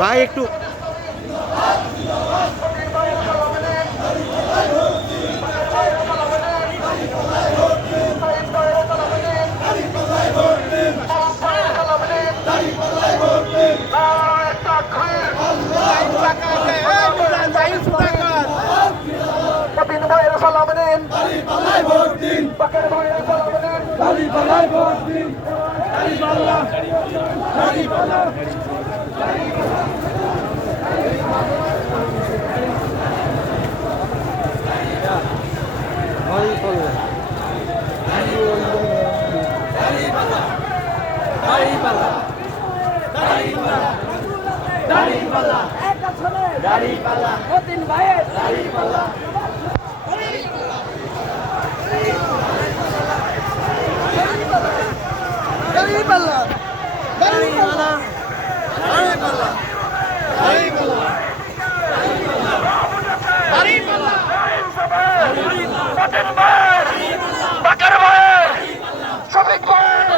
ভাই একটু। তিন ভাইয়ের সালাম নিন বাকের ভাইয়ের সালাম একটা ছেলে দাড়ি পাল্লা তিন ভাইয়ের দাড়ি পাল্লা বাকার ভাই! শফিক ভাই!